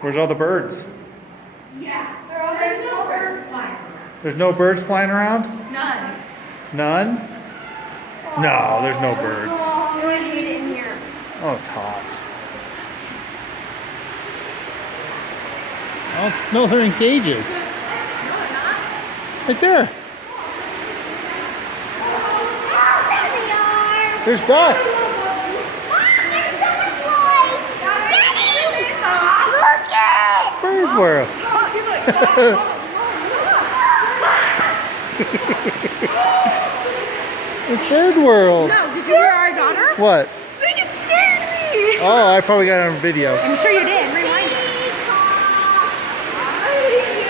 Where's all the birds? Yeah, there's no birds flying. There's no birds flying around? None. None? No, there's no birds. Oh, I hate it in here. Oh, it's hot. Oh, no, they're in cages. No, they're not. Right there. Oh, there they are. There's ducks. There's butterflies. Daddy! Look it! Bird world. It's bird world. No, did you hear our daughter? What? It scared me. Oh, I probably got it on video. I'm sure you did. Rewind it.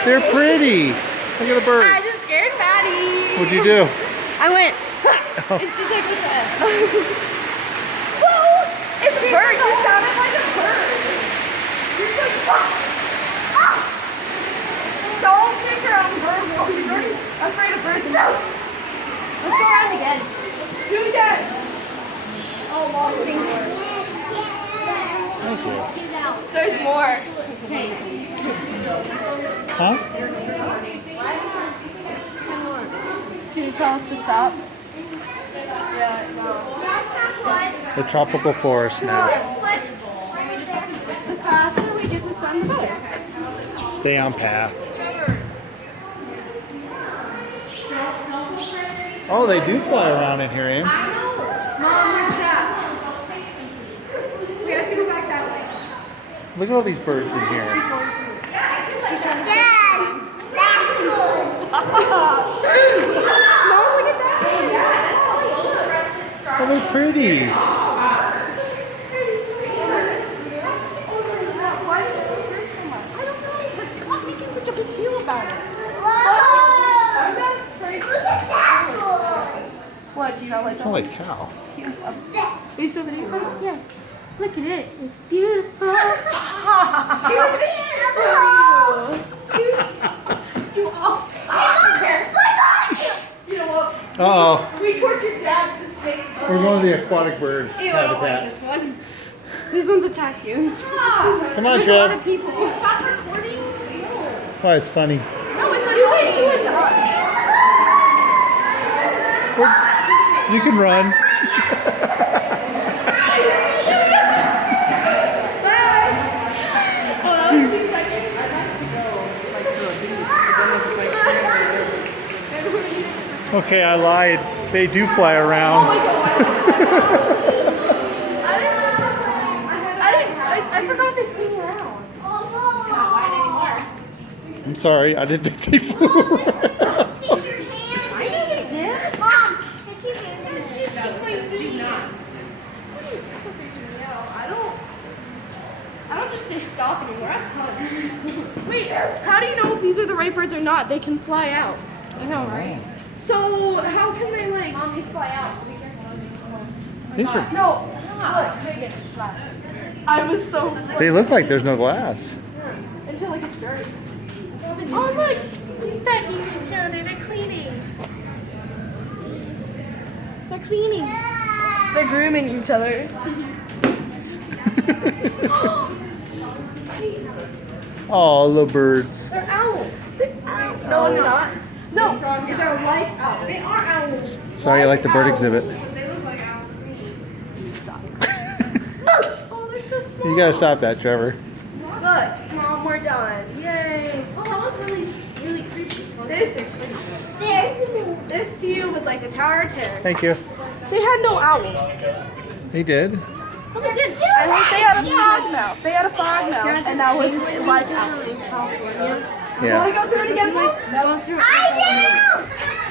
They're pretty. Look at the bird. I just scared Maddie. What'd you do? I went, and she's like, what's that? Whoa! It's a bird. You sounded like a bird. You're like, ah! Don't think you're on bird walk. You're already afraid of birds. No! Let's go around again. Do it again. Oh, long finger. Okay. There's more. Huh? Can you tell us to stop? The tropical forest now. The faster we get this done, the better. Stay on path. Oh, they do fly around in here, Em. Mom, we're trapped. We have to go back that way. Look at all these birds in here. Dad, that's cool. Mom, look at that. Oh, they're pretty. Why did you hurt so much? I don't know, but stop making such a big deal about it. What, you know, like Holy cow. Are you still video? Yeah. Look at it. It's beautiful. You all suck. You know what? Uh-oh. We tortured Dad with the snake. We're going to the aquatic bird Ew, I don't like habitat. this one. These ones attack you. Come on, There's a lot Trev. of people. Stop recording. Why, it's funny. No, it's annoying to us. You can run. Okay, I lied. They do fly around. I forgot they flew around. I'm sorry, I didn't think they flew around. I know they did. Mom, stick your hand in Do not. I don't just stay stock anymore. I punch. Wait, how do you know if these are the right birds or not? They can fly out. I know, right? So how can they like? Mom, these fly out. So be careful. These are, No, look, Megan. I was so. they look like there's no glass. Until like it's dirty. Oh look, he's pecking each other. They're cleaning. They're cleaning. They're grooming each other. Oh, little birds. They're owls. They're owls. No, they're not. No, they're like owls. They are owls. Sorry, I like the bird exhibit. They look like owls. You suck. Oh, they're so small. You gotta stop that, Trevor. Look, Mom, we're done. Yay. Oh, that was really creepy. This view was like the Tower of Terror. Thank you. They had no owls. They did. Oh, they did. I think they had a fog mouth. They had a fog mouth, and that was like owls. Yeah. Want to go through it again, Mom? I do!